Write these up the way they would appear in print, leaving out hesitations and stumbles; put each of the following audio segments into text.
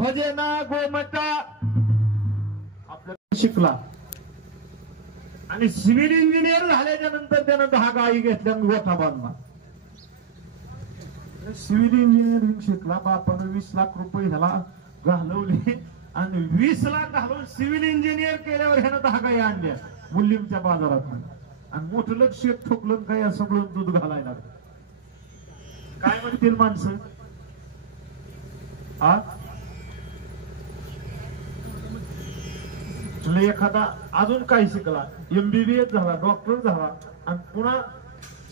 भजना गोमटा आपल्याला शिकला आणि सिव्हिल इंजिनियर झाल्याच्या नंतर त्यानं 10 गाई घेतल्या गोठा बांधला. सिव्हिल इंजिनिअरिंग शिकला, बापानं 20 लाख रुपये ह्याला घालवले आणि 20 लाख घालून सिव्हिल इंजिनियर केल्यावर ह्यानं 10 गाई आणल्या मुलीमच्या बाजारात आणि मोठं शेत ठोकलं काय असं सगळं दूध घालायला. काय म्हणतील माणसं? एखादा अजून काही शिकला, MBBS झाला, डॉक्टर झाला आणि पुन्हा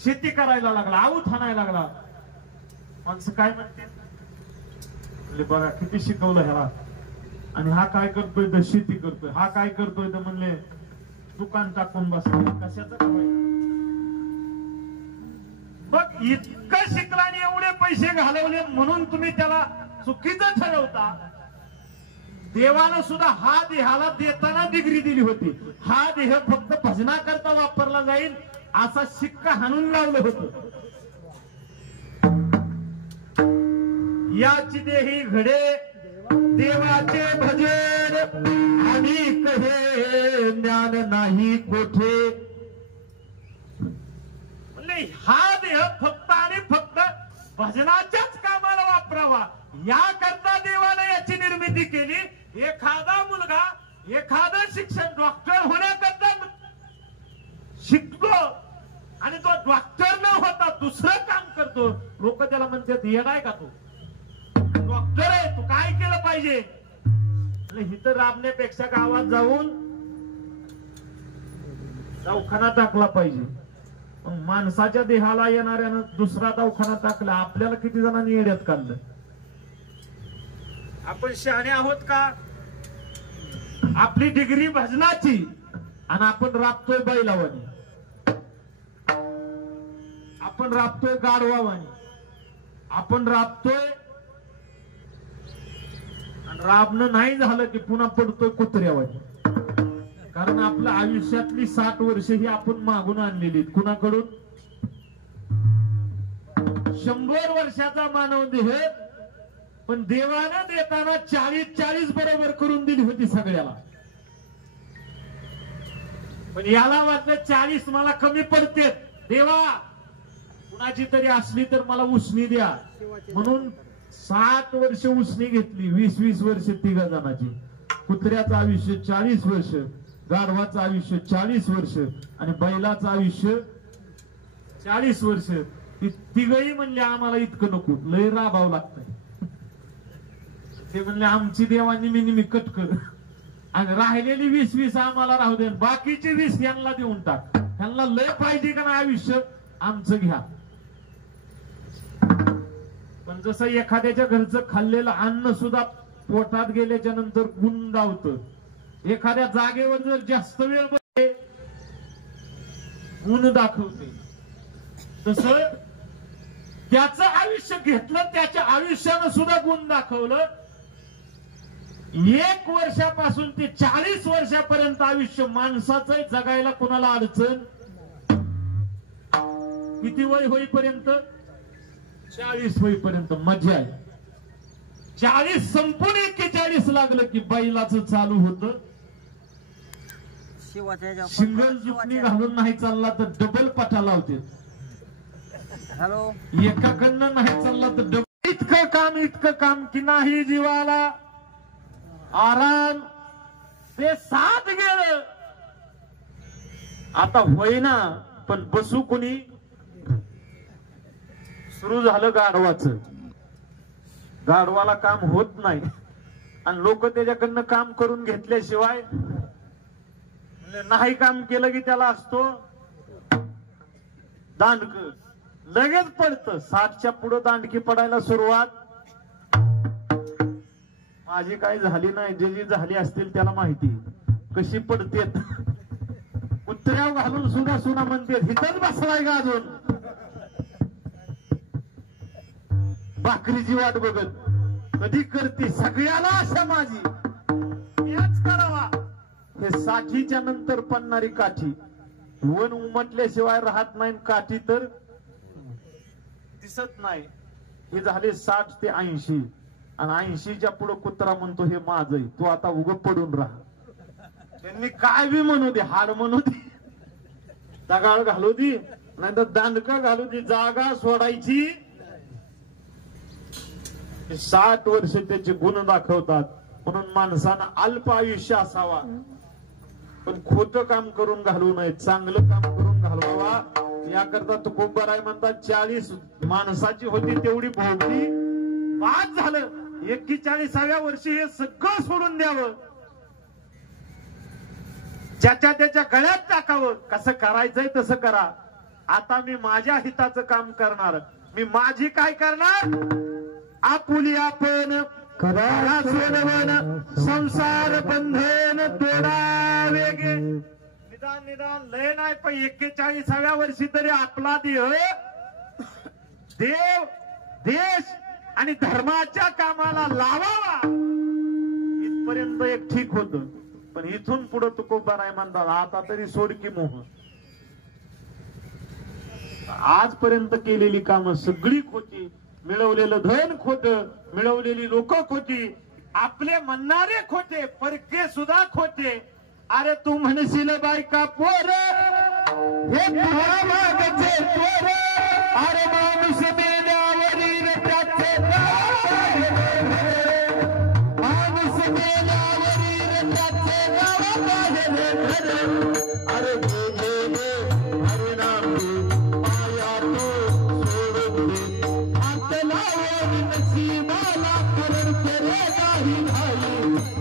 शेती करायला लागला, आऊत हाणायला लागला, माणसं काय म्हणते? बघा किती शिकवलं ह्याला. आणि हा काय करतोय तर शेती करतोय, हा काय करतोय तर म्हणले दुकान टाकून बसला. कशाचं काय? मग इतकं शिकला आणि एवढे पैसे घालवले म्हणून तुम्ही त्याला चुकीचं ठरवता. देवानं सुद्धा हा देहाला देताना डिग्री दिली होती. हा देह फक्त भजनाकरता वापरला जाईल असा शिक्का हाणून लावलं होतं. याची देही घडे देवाचे भजन आणि कहे ज्ञान नाही कोठे. म्हणजे हा देह फक्त आणि फक्त भजनाच्याच कामाला वापरावा याकरता देवाने याची निर्मिती केली. एखादा मुलगा एखादं शिक्षण डॉक्टर होण्याकरता शिकतो आणि तो डॉक्टर न होता दुसरं काम करतो, लोक त्याला म्हणतात येडाय का तू, डॉक्टर आहे तू, काय केलं पाहिजे? इथं राबण्यापेक्षा गावात जाऊन दवाखाना टाकला पाहिजे. माणसाच्या देहाला येणाऱ्यानं दुसरा दवाखाना टाकला. आपल्याला किती जणांनी येड्यात काढलं? आपण शहाणे आहोत का? आपली डिग्री भजनाची आणि आपण राबतोय बैलावानी, आपण राबतोय गाढवावानी, आपण राबतोय आणि राबणं नाही झालं की पुन्हा पडतोय कुत्र्यावानी. कारण आपल्या आयुष्यातली 60 वर्ष ही आपण मागून आणलेली. कुणाकडून? 100 वर्षाचा मानव देह, पण देवानं देताना 40 बरोबर करून दिली होती सगळ्याला. पण याला वाटलं 40 मला कमी पडते, देवा कुणाची तरी असली तर मला उसनी द्या, म्हणून 7 वर्ष उसनी घेतली. 20 वर्ष 3 जणांची. कुत्र्याचं आयुष्य 40 वर्ष, गाढवाचं आयुष्य 40 वर्ष आणि बैलाचं आयुष्य 40 वर्ष. ती तिघही म्हणले आम्हाला इतकं नको, लय राबावं लागतंय. ते म्हणले आमची देवानी मी कटकर आणि राहिलेली 20 आम्हाला राहू दे, बाकीचे 20 यांना देऊन टाक. यांना लय पाहिजे का नाही आयुष्य, आमचं घ्या. पण जसं एखाद्याच्या घरचं खाल्लेलं अन्न सुद्धा पोटात गेल्याच्या नंतर गुंडावतं, एखाद्या जागेवर जर जास्त वेळ गुण दाखवते, तसं त्याचं आयुष्य घेतलं, त्याच्या आयुष्यानं सुद्धा गुण दाखवलं. 1 वर्षापासून ते 40 वर्षापर्यंत आयुष्य माणसाचं जगायला कोणाला अडचण? किती वय होईपर्यंत? 40 होईपर्यंत मजा आहे. 40 संपून 41 लागलं की बैलाचं चालू होतं. सिंगल जुकणी घालून नाही चालला तर डबल पटा लावते. एकाकडनं नाही चालला तर डबल. इतकं काम की नाही जीवाला आराम. ते 7 गेलं आता होईना, पण बसू कोणी? सुरू झालं गाढवाचं. गाढवाला काम होत नाही आणि लोक त्याच्याकडनं काम करून घेतल्याशिवाय नाही काम केलं की त्याला असतो दांडक लगेच पडतं. 60च्या पुढे दांडकी पडायला सुरुवात माझी काही झाली नाही, जी झाली असतील त्याला माहिती कशी पडते. कुत्र्याव घालून सुना सुना म्हणते हिथच बसलाय का अजून, भाकरीची वाट बघत कधी करते. सगळ्याला आशा माझी याच करावा. हे 60च्या नंतर पडणारी काठी वन उमटल्याशिवाय राहत नाही, काठी तर दिसत नाही. हे झाले 60 ते 80 आणि 80च्या पुढे कुत्रा म्हणतो हे माझं, तू आता उग पडून राहा. त्यांनी काय बी म्हणू दे, हाड म्हणू दे, दगाळ घालू दे, नाही तर दांडका घालू दे, जागा सोडायची. 60 वर्ष त्याचे गुण दाखवतात. म्हणून माणसानं अल्प आयुष्य असावा, पण खोटं काम करून घालू नये, चांगलं काम करून घालवावा. याकरता तुकोबाराय म्हणतात 40 माणसाची होती तेवढी भोवती बाद झालं. 41व्या वर्षी हे सगळं सोडून द्यावं, ज्याच्या त्याच्या गळ्यात टाकावं. कसं करायचंय तसं करा. आता मी माझ्या हिताचं काम करणार, मी माझी काय करणार, आपुली आपण करा सोनवन संसार बंधन तोडा वेगे. निदान निदान लय नाही पण 41व्या वर्षी तरी आपला देव देश आणि धर्माच्या कामाला लावावा. इथपर्यंत एक ठीक होत, पण इथून पुढे तुकोबाराय म्हणतात आता तरी सोड की मोह. आजपर्यंत केलेली कामं सगळी खोटी, मिळवलेलं धन खोट, मिळवलेली लोक खोटी, आपले म्हणणारे खोटे, परके सुद्धा खोटे. अरे तू म्हणशील बायका पोर हे तुझ्या मागचे पोर, अरे माणूस मेल्यावरील त्याचे माणूस मेल्यावरील त्याचे नाव बाहेर. अरे अरे नाम पाया तो सोडून दे नसीबाला करण केले नाही भाई.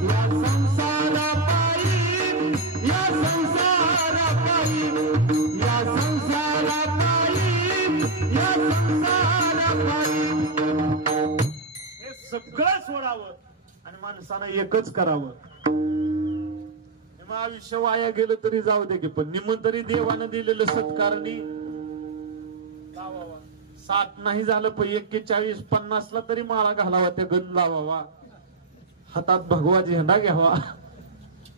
या संसारा पायी, या संसारा पायी, या संसारा पायी, या संसारा पायी. हे सगळं सोडावं आणि माणसानं एकच करावं. आयुष्य वाया गेलं तरी जाऊ दे की, पण निम तरी देवानं दिलेलं सत्कारणी लावावा. 60 नाही झालं पण 41 50 ला तरी माळा घालावा, त्या गण लावावा, हातात भगवा झेंडा घ्यावा,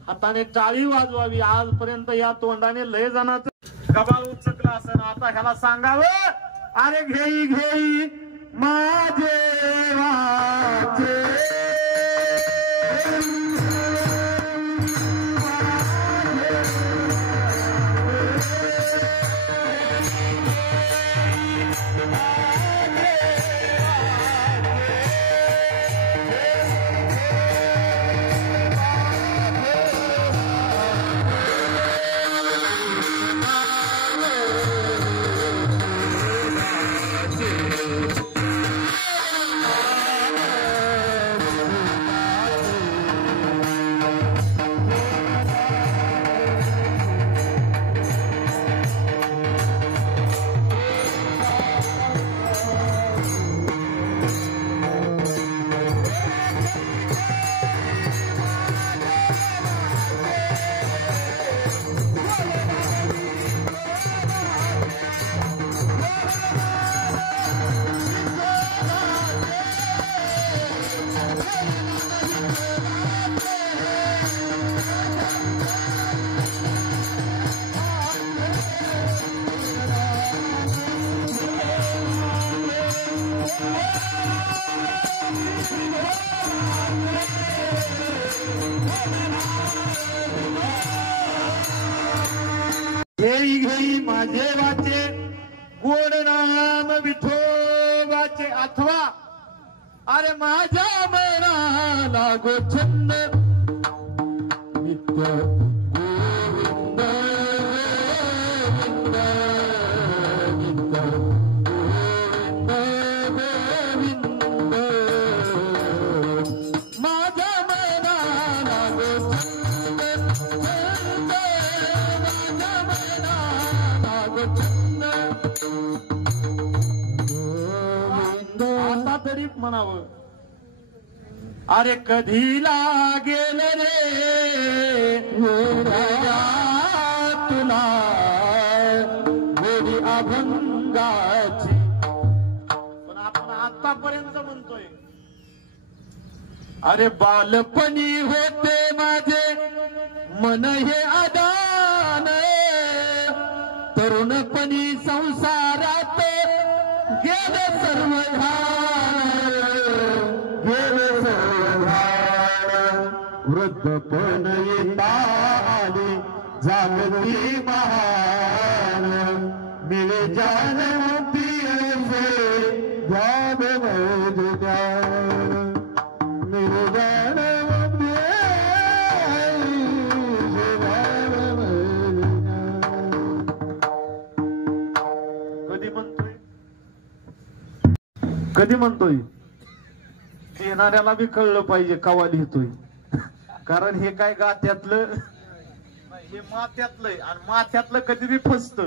हाताने टाळी वाजवावी. आजपर्यंत या तोंडाने लय जणांचं गबाळ उचकलं असं, आता ह्याला सांगावं अरे घेई घेई माझे वाचे. घेई घेई माझे वाचे गोड नाम विठोबाचे, अथवा अरे माझ्या मनाला गोछंद नित्य गोविंद गोविंद नित्य गोविंद गोविंद. माझ्या मनाला गोछंद माझ्या मनाला गोछंद म्हणावं. अरे कधी लागेल रे तुला गोडी अभंगाची. पण आपण आतापर्यंत म्हणतोय अरे बालपणी होते माझे मन हे अदान, तरुणपणी संसारात गेले सर्व ध्यान, गेले सर्व ध्यान. वृद्धपण येता आले जागती महान, मिळे जान पियसे ध्यान ध्यान, मिळे जान कधी म्हणतोय येणाऱ्याला बी कळलं पाहिजे कवा लिहितोय. कारण हे काय गात्यातलं हे माथ्यातलंय, आणि माथ्यातलं कधी बी फसत,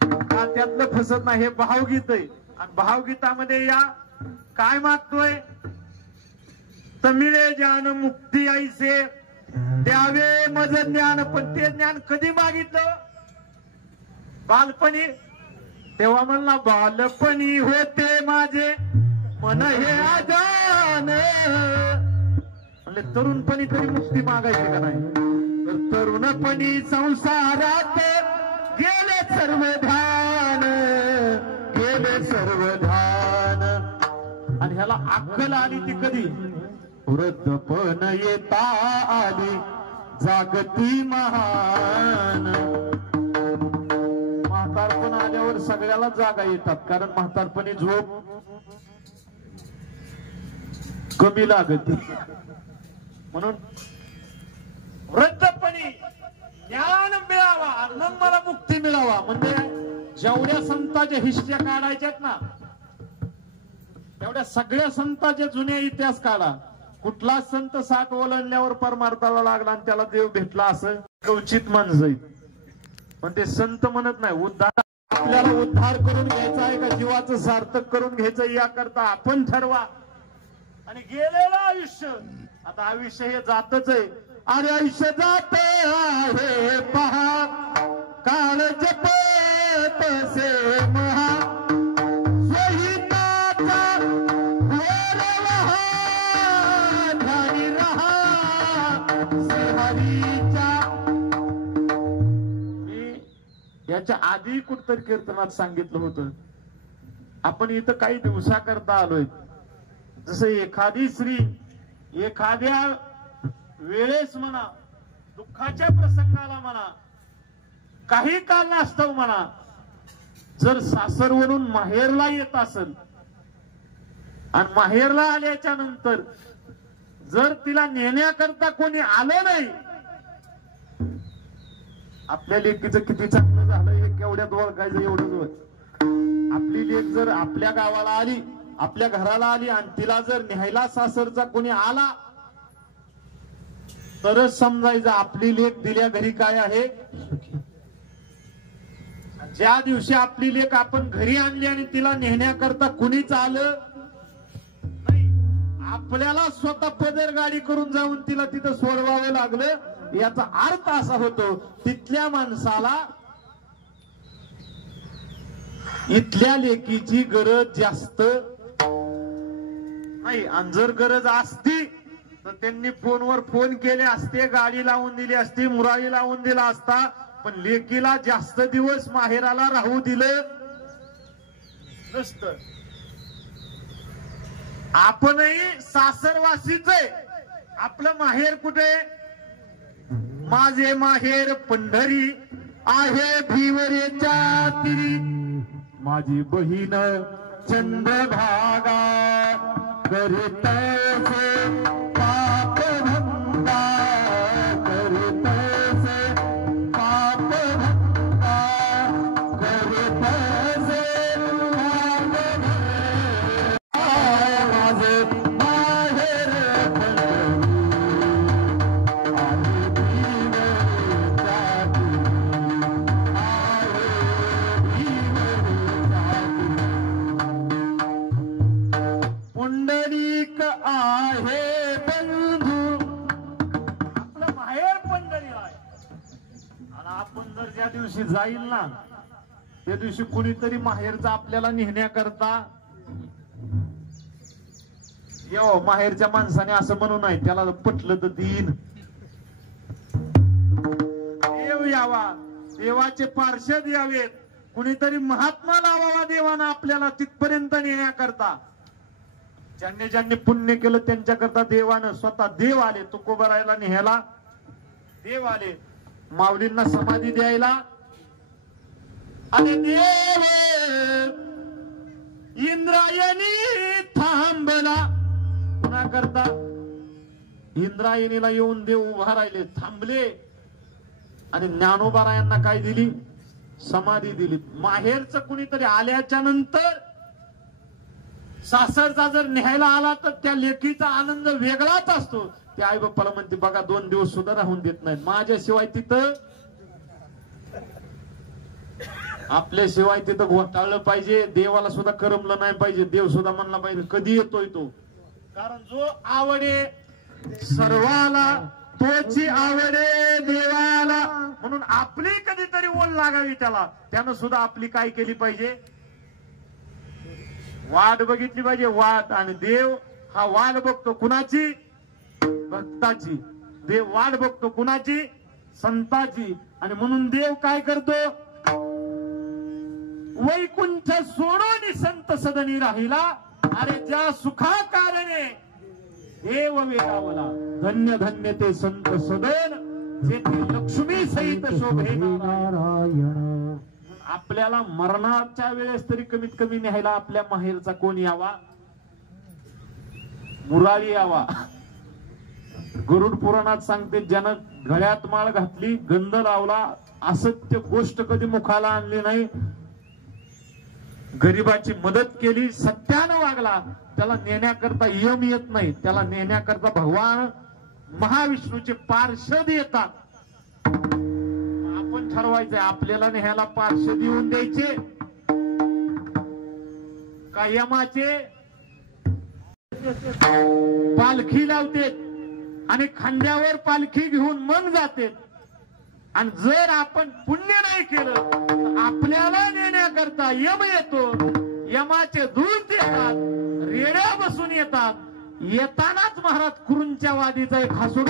गात्यातलं फसत नाही. हे भावगीत आहे, आणि भावगीतामध्ये या काय मागतोय, तमिळे ज्ञान मुक्ती ऐसे द्यावे मज ज्ञान. पण ते ज्ञान कधी मागितलं, बालपणी. तेव्हा म्हणला बालपणी होते माझे मन हे अजान. म्हणजे तरुणपणी तरी मुक्ती मागायची का नाही, तर तरुणपणी संसारात गेले सर्व ध्यान, गेले सर्व ध्यान. आणि ह्याला अक्कल आली ती कधी, वृद्धपण येता आली जागती महान. म्हातारपण आल्यावर सगळ्याला जागा येतात, कारण म्हातारपणी झोप कमी लागते. म्हणून वृद्धपणी ज्ञान मिळावा आणि मग मला मुक्ती मिळावा. म्हणजे जेवढ्या संतांच्या हिस्ट्या काढायच्यात ना, तेवढ्या सगळ्या संतांचे जुने इतिहास काढा. कुठला संत 60 ओलांडल्यावर परमार्थाला लागला आणि त्याला देव भेटला असं कवचित माणसं. पण ते संत म्हणत नाही. उद्धार आपल्याला उद्धार करून घ्यायचा आहे का जीवाचं सार्थक करून घ्यायचं, याकरता आपण ठरवा. आणि गेलेलं आयुष्य, आता आयुष्य हे जातच आहे. अरे आयुष्य जात आहे पहा, काळ जपतसे महा, स्वहिताचा घोर वहा, ध्यानी रहा श्रीहरीच्या. याच्या आधी कुठतरी कीर्तनात सांगितलं होतं. आपण इथं काही दिवसाकरता आलोय. जसं एखादी स्त्री एखाद्या वेळेस म्हणा, दुःखाच्या प्रसंगाला म्हणा, काही कारणास्तव म्हणा, जर सासरवरून माहेरला येत असेल आणि माहेरला आल्याच्या नंतर जर तिला नेण्याकरता कोणी आलं नाही, आपल्या लेकीचं किती चांगलं झालं हे केवढ्यात ओळखायचं एवढं. आपली लेक जर आपल्या गावाला आली, आपल्या घराला आली, आणि तिला जर न्यायला सासरचा कोणी आला, तरच समजायचं आपली लेक दिल्या घरी काय आहे. ज्या दिवशी आपली लेक आपण घरी आणली आणि तिला नेण्याकरता कुणीच आलं नाही, आपल्याला स्वतः पदर गाडी करून जाऊन तिला तिथं सोडवावं लागलं, याचा अर्थ असा होतो तिथल्या माणसाला इथल्या लेकीची गरज जास्त नाही. आणि जर गरज असती तर त्यांनी फोनवर फोन केले असते, गाडी लावून दिली असती, मुरारी लावून दिला असता. पण लेकीला जास्त दिवस माहेराला राहू दिलं नसतं. आपणही सासरवासीच आहे. आपलं माहेर कुठे, माझे माहेर पंढरी आहे भिवरेच्या तिरी, माझी बहीण चंद्रभागा करीतसे पाप धंदा, करीतसे पाप धंदा, करीतसे माझे माहेर पंढरी जर ज्या दिवशी जाईल ना त्या दिवशी कुणीतरी माहेरचा आपल्याला नेण्याकरता येऊ. माहेरच्या माणसाने असं म्हणू नाही, त्याला पटलं तर देईन. देव यावा, देवाचे पार्षद यावेत, कुणीतरी महात्मा लावावा देवानं आपल्याला तिथपर्यंत नेण्याकरता. ज्यांनी ज्यांनी पुण्य केलं त्यांच्याकरता देवानं स्वतः देव आले. तुकोबारायला न्यायला देव आले, माऊलींना समाधी द्यायला. आणि देव इंद्रायणी थांबला. पुन्हा करता इंद्रायणीला येऊन देव उभा राहिले, थांबले. आणि ज्ञानोबारायांना काय दिली? समाधी दिली. माहेरचं कुणीतरी आल्याच्या नंतर सासरचा जर न्यायला आला तर त्या लेकीचा आनंद वेगळाच असतो. ते आई बाप्पाला म्हणते बघा 2 दिवस सुद्धा राहून देत नाहीत माझ्याशिवाय. तिथं आपल्याशिवाय तिथं घोटाळलं पाहिजे. देवाला सुद्धा करमलं नाही पाहिजे. देव सुद्धा म्हणला पाहिजे कधी येतोय तो. कारण जो आवडे सर्वाला तोची आवडे देवाला. म्हणून आपली कधीतरी ओढ लागावी त्याला. त्यानं सुद्धा आपली काय केली पाहिजे? वाट बघितली पाहिजे. वाट. आणि देव हा वाट बघतो कुणाची? भक्ताची. देव वाट बघतो कुणाची? संताची. आणि म्हणून देव काय करतो? वैकुंठ सोडून संत सदनी राहिला. अरे ज्या सुखा कारणे देव वेगावला. धन्य धन्य ते संत सदन जेथे लक्ष्मी सहित शोभे नारायण. आपल्याला मरणाच्या वेळेस तरी कमीत कमी न्यायला आपल्या माहेरचा कोण यावा? मुरारी यावा. गरुड पुराणात सांगते ज्यानं गळ्यात माळ घातली, गंध लावला, असत्य गोष्ट कधी मुखाला आणली नाही, गरिबाची मदत केली, सत्यानं वागला, त्याला नेण्याकरता यम येत नाही. त्याला नेण्याकरता भगवान महाविष्णूचे पार्षद येतात. आपण ठरवायचंय आपल्याला न्यायला पार्षद येऊन द्यायचे का यमाचे? पालखी लावते आणि खांद्यावर पालखी घेऊन मन जाते. आणि जर आपण पुण्य नाही केलं तर आपल्याला नेण्याकरता यम येतो. यमाचे दूत येतात, रेड्या बसून येतात. येतानाच महाराज कुरूंच्या वादीचा एक हसून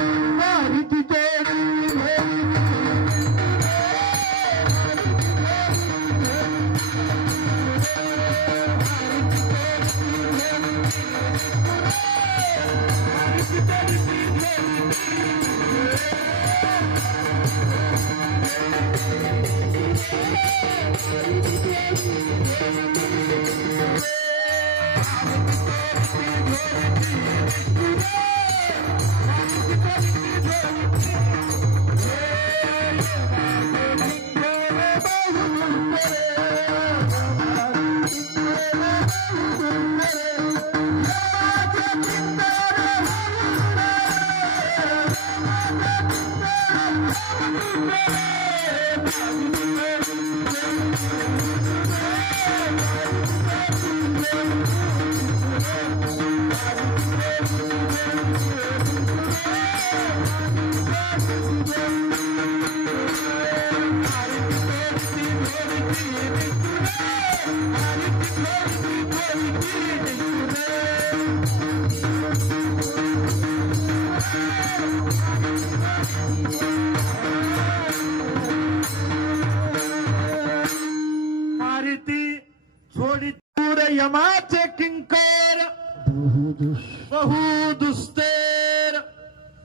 यमाचे किंकर बहु दुस्तेर.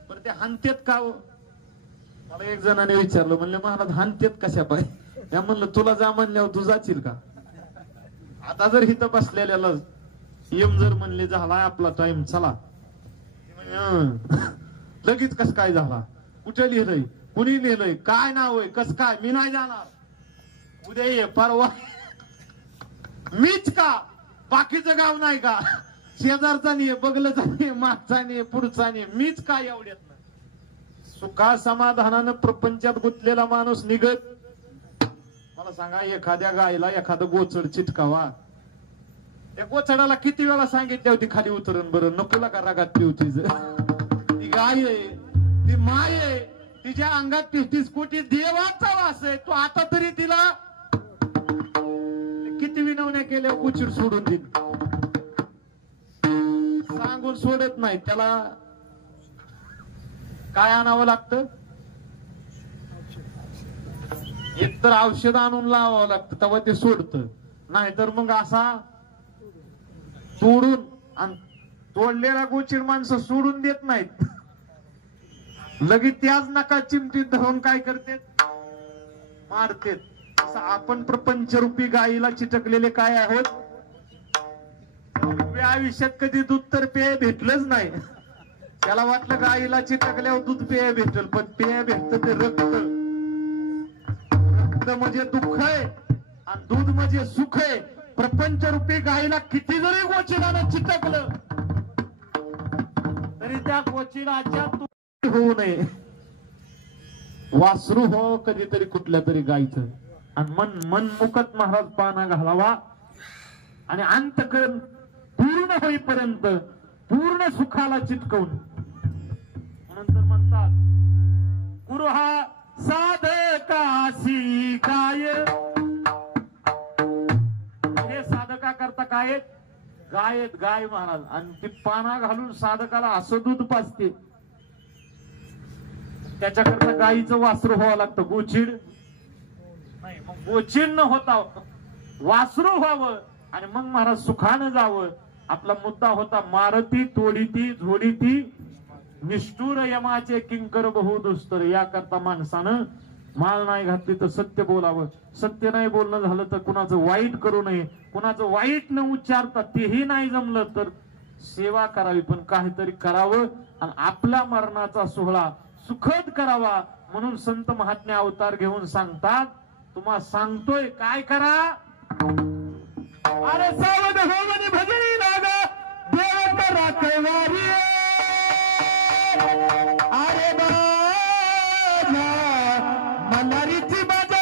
पण ते हानतेत का हो? मला एक जणाने विचारलं, म्हणले महाराज हानतेत कशा पाय? त्या म्हणलं तुला जा म्हणल्यावर तू जाशील का? आता जर इथं बसलेल्याला यम जर म्हणले झाला आपला टाइम चला, लगेच कस काय झाला? कुठे लिहिलंय? कुणी लिहिलंय? काय नाव आहे? कस काय? मी नाही जाणार. उद्या ये, परवा मीच का? बाकीचं गाव नाही का? शेजारचा नाही, बगलचा नाही, मागचा नाही, पुढचा नाही, मीच का एवढ्यात? सुखा समाधानानं प्रपंचात गुंतलेला माणूस निघत. मला सांगा, एखाद्या गायला एखादं गोचड चिटकावा, त्या गोचडाला किती वेळा सांगितल्या होती खाली उतरण? बरं नकोला का रागात ठेवती? ती गाय आहे, ती माय आहे, तिच्या अंगात 33 कोटी देवाचा वास आहे. तो आता तरी तिला किती विनवण्या केल्या गोचिड सोडून देईल. सांगून सोडत नाही. त्याला काय आणावं लागतं? एकतर औषध आणून लावावं लागतं तेव्हा ते सोडतं. नाहीतर मग असा सोडून, आणि तोडलेला गोचिड माणसं सोडून देत नाहीत. लगेच त्याच नका चिमटीत धरून काय करते? मारते. असं आपण प्रपंचरूपी गायीला चिटकलेले काय आहोत? आयुष्यात कधी दूध तर पेय भेटलंच नाही. त्याला वाटलं गायीला चिटकल्यावर दूध पेय भेटल, पण पेय भेटत ते रक्त. रक्त म्हणजे दुःख आहे आणि दूध म्हणजे सुख आहे. प्रपंचरूपी गायीला किती जरी गोचिडानं चिटकलं तरी त्या गोचिडाच्या होऊ नये. वासरू हो कधीतरी कुठल्या तरी गायचं. आणि मनमुकत महाराज पाना घालावा आणि अंतकरण पूर्ण होईपर्यंत पूर्ण सुखाला चिटकवून. म्हणून तर म्हणतात कुरुहा साधकासी काय. हे साधका करता काय? गाय गाय महाराज. आणि ती पाना घालून साधकाला असं दूध पाजते. त्याच्याकरता गायीचं वासरू व्हावं लागतं. गोचिड नाही. मग गोचिड न होता वासरू व्हावं आणि मग महाराज सुखानं जावं. आपला मुद्दा होता मारती तोडीती झोडीती निष्ठुर यमाचे किंकर बहु दुस्तर. याकरता माणसानं माळ नाही घातली तर सत्य बोलावं. सत्य नाही बोलणं झालं तर कुणाचं वाईट करू नये. कुणाचं वाईट न उच्चारता तेही नाही जमलं तर सेवा करावी, पण काहीतरी करावं आणि आपल्या मरणाचा सोहळा सुखद करावा. म्हणून संत महात्म्य अवतार घेऊन सांगतात, तुम्हाला सांगतोय काय करा. अरे सावध हो म्हणे भजनी लागा देव राखवारी. अरे बाजा मल्हारीची बाजा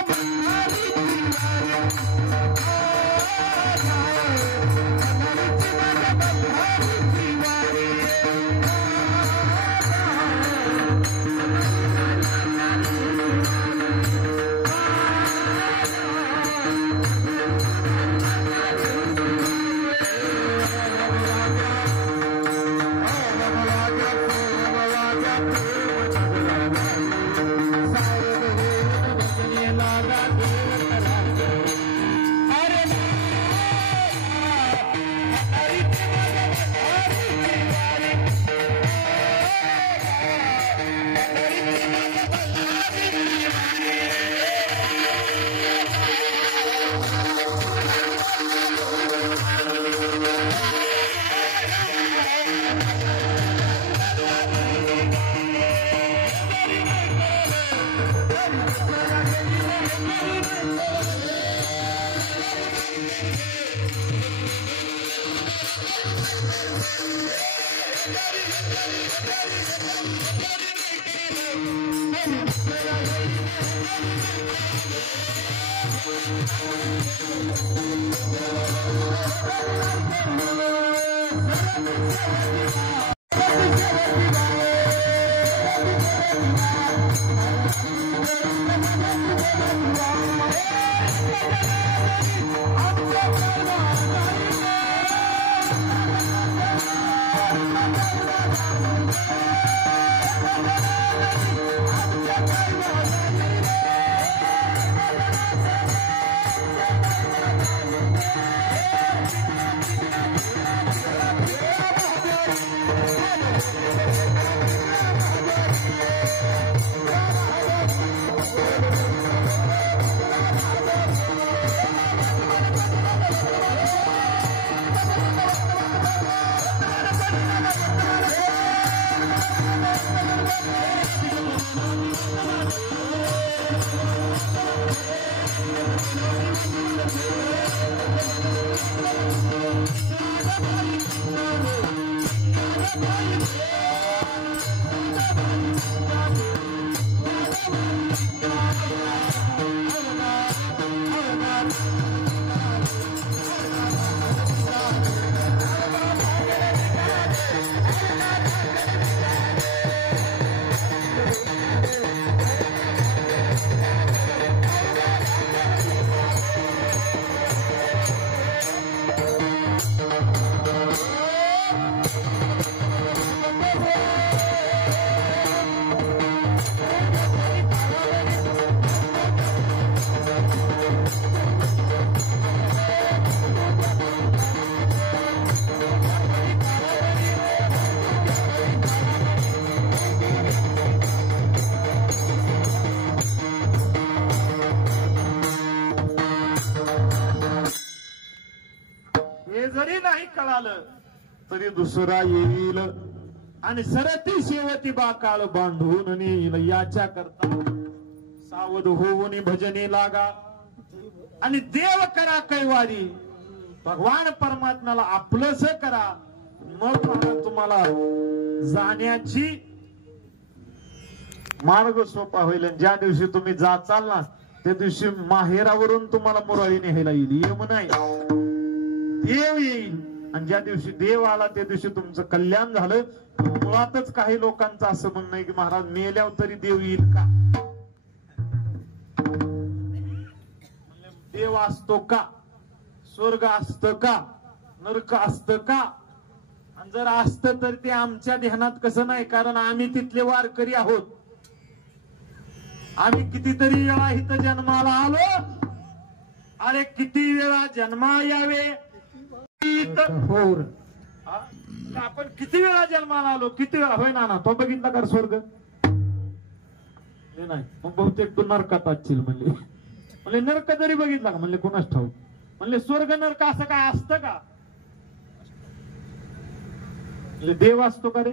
जरी नाही कळालं तरी दुसरा येईल आणि सरती शेवटी बाकाळ बांधून नेईल. याच्या करता सावध होऊन भजने लागा आणि देव करा कैवारी. भगवान परमात्म्याला आपलंस करा. मग तुम्हाला जाण्याची मार्ग सोपा होईल. ज्या दिवशी तुम्ही जाचाल ना त्या दिवशी माहेरावरून तुम्हाला मुरळी न्यायला येईल. येऊ नाही, देव येईल. आणि ज्या दिवशी देव आला त्या दिवशी तुमचं कल्याण झालं. मुळातच काही लोकांचं असं म्हणणं आहे की महाराज मेल्यावर तरी देव येईल का? देव असतो का? स्वर्ग असतं का? नरक असतं का? आणि जर असतं तर ते आमच्या ध्यानात कसं नाही, कारण आम्ही तिथले वारकरी आहोत. आम्ही कितीतरी वेळा इथं जन्माला आलो. अरे किती वेळा जन्मा यावे आपण किती वेळा जन्माला आलो, किती वेळा. होय ना, तो बघितला का स्वर्ग? नाही, मग बहुतेक तू नरकात असशील म्हणले नरक जरी बघितला का? म्हणले कोणाच ठाऊक. म्हणले स्वर्ग नरक असं काय असतं का? देव असतो का रे?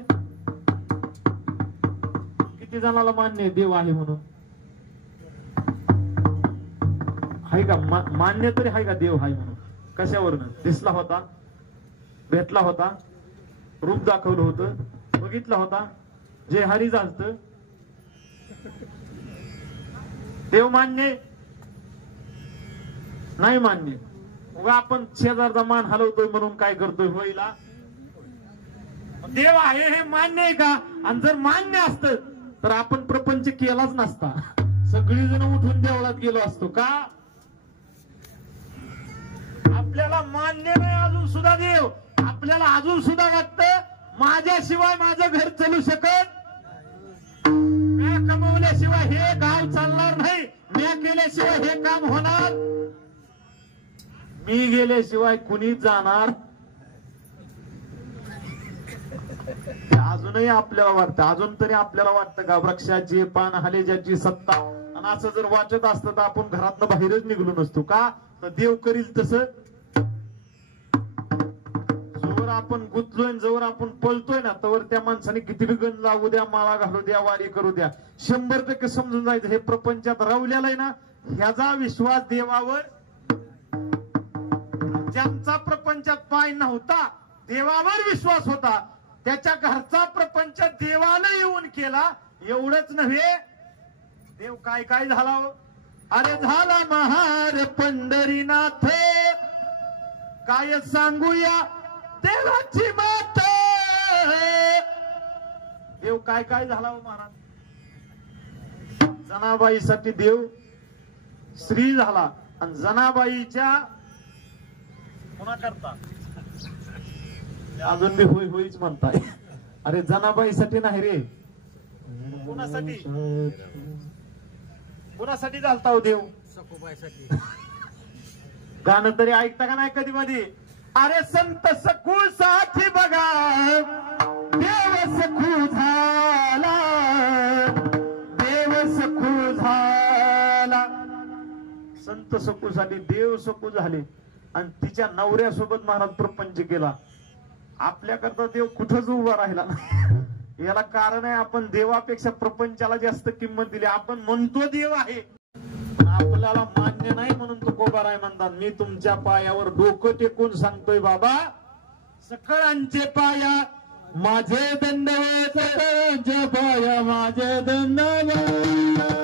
किती जणाला मान्य आहे देव आहे म्हणून? आहे का मान्य तरी? आहे का देव आहे म्हणून? कशावरनं? दिसला होता, भेटला होता, रूप दाखवलं होतं, बघितला होता, जे हरी झालत. देव मान्य नाही? मान्य. मग आपण शेजारचा मान हलवतोय म्हणून काय करतोय? होईला देव आहे हे मान्य आहे का? आणि जर मान्य असतं तर आपण प्रपंच केलाच नसता. सगळी जण उठून देवळात गेलो असतो का? आपल्याला मान्य नाही अजून सुद्धा देव. आपल्याला अजून सुद्धा वाटतं माझ्याशिवाय माझं घर चालू शकत, म्या कमवल्याशिवाय हे गाव चालणार नाही, म्या केल्याशिवाय हे काम होणार, मी गेल्याशिवाय कुणी जाणार. अजूनही आपल्याला वाटतं, अजून तरी आपल्याला वाटतं का वृक्षाची पान हालेजाची सत्ता. आणि असं जर वाटत असतं तर आपण घरातनं बाहेरच निघलो नसतो का? तर देव करील तसं. जोवर आपण गुंतलोय, जोवर आपण पळतोय ना, तवर त्या माणसाने किती गण लागू द्या, माळा घालू द्या, वारी करू द्या, 100% समजून जायचं हे प्रपंचात रावलेलं आहे ना. ह्याचा विश्वास देवावर, ज्यांचा प्रपंचात पाय नव्हता देवावर विश्वास होता, त्याच्या घरचा प्रपंच देवाला येऊन केला. एवढंच नव्हे, देव काय काय झाला. अरे झाला महार पंढरीनाथ, काय सांगूया देवाची मात. देव काय काय झाला हो महाराज. जनाबाईसाठी देव श्री झाला. आणि जनाबाईच्या कोणा करता अजून बी होई होईच म्हणताय. अरे जनाबाईसाठी नाही रे, कोणासाठी? कोणासाठी झालता हो देव? सखूबाईसाठी. गाणं तरी ऐकता का नाही कधी मध्ये? अरे संत सखू साठी बघा देव सखू झाला, देव सखू झाला. संत सखू साठी देव सखू झाले. आणि तिच्या नवऱ्यासोबत महाराज प्रपंच केला. आपल्याकरता देव कुठंच उभा राहिला नाही. याला कारण आहे आपण देवापेक्षा प्रपंचाला जास्त किंमत दिली. आपण म्हणतो देव आहे, आपल्याला मान्य नाही म्हणून तो कोबाराय म्हणतात. मी तुमच्या पायावर डोकं टेकून सांगतोय बाबा, सकळांचे पाया माझे दंडवत, सकळांचे पाया माझे दंडवत.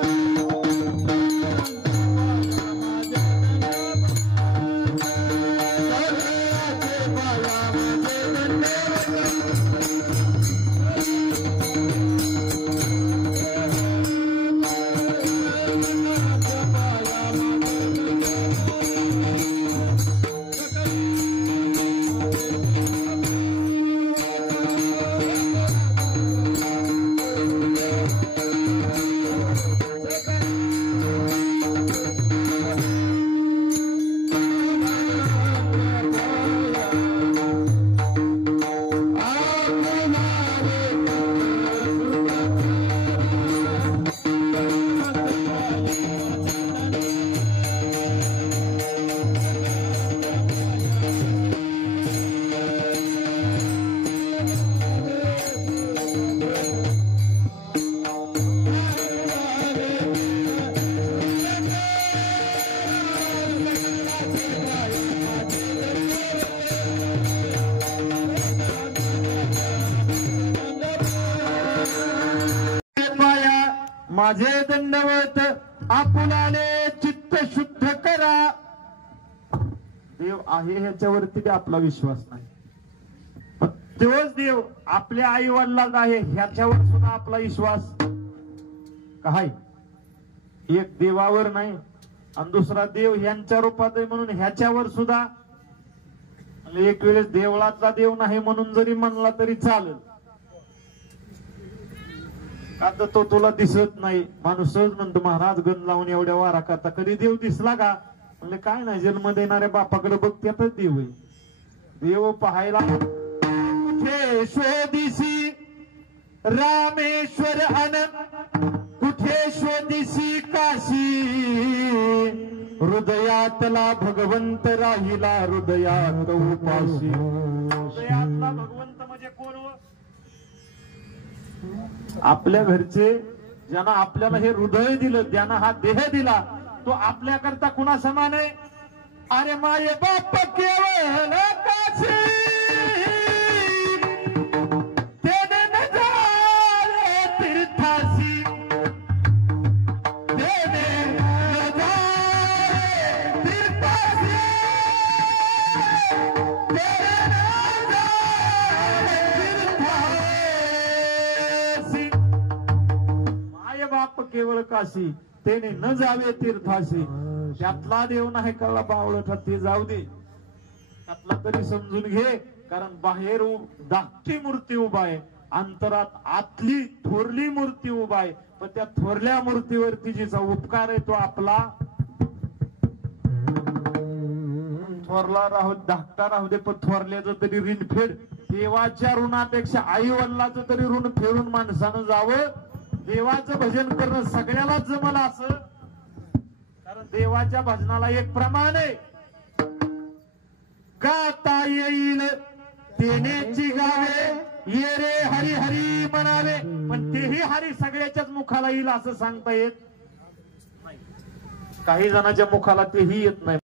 माझे दंडवत आपुलाने चित्त शुद्ध करा. देव आहे ह्याच्यावरती बी आपला विश्वास नाही. पण तोच देव आपल्या आई वडिलांना आहे ह्याच्यावर सुद्धा आपला विश्वास काय. एक देवावर नाही आणि दुसरा देव ह्यांच्या रूपात आहे म्हणून ह्याच्यावर सुद्धा. एक वेळेस देवळातला देव नाही म्हणून जरी म्हणला तरी चालेल, का तर तो तुला दिसत नाही. माणूस सहज म्हणतो महाराज गण लावून एवढ्या वारा करता, कधी देव दिसला का. म्हणले काय नाही, जन्म देणाऱ्या बापाकडे बघ त्यातच देव आहे. देव पाहायला कुठे शोधिसी रामेश्वर अनंत, कुठे शोधिसी काशी. हृदयातला भगवंत राहिला हृदयात उपाशी. हृदयातला भगवंत म्हणजे कोण. आपल्या घरचे ज्यांना आपल्याला हे हृदय दिलं, ज्यांना हा देह दिला, तो आपल्या करता कुणा समान आहे. अरे माय बाप केवळ काशी, तेने न जावे तीर्थासी. तेने न जावे तीर्थासी, तेने न जावे तीर्थासी. माय बाप केवळ काशी, तेने न जावे तीर्थाशी. त्यातला देव नाही कळला बावळट, ते जाऊ दे, त्यातला तरी समजून घे. कारण बाहेर धाकटी मूर्ती उभा आहे, अंतरात आतली थोरली मूर्ती उभा आहे. पण त्या थोरल्या मूर्तीवरती जिचा उपकार आहे तो आपला थोरला राहू धाकटा राहू दे, पण थोरल्याचं तरी ऋण फेड. देवाच्या ऋणापेक्षा आई वडिलाचं तरी ऋण फेडून माणसानं जावं. देवाचं भजन करणं सगळ्यालाच जमलं असं, कारण देवाच्या भजनाला एक प्रमाण आहे. गाता येईल तेनेची गावे, ये रे हरी हरी म्हणावे. पण तेही हरी सगळ्याच्याच मुखाला येईल असं सांगता येत नाही. काही जणांच्या मुखाला तेही येत नाही.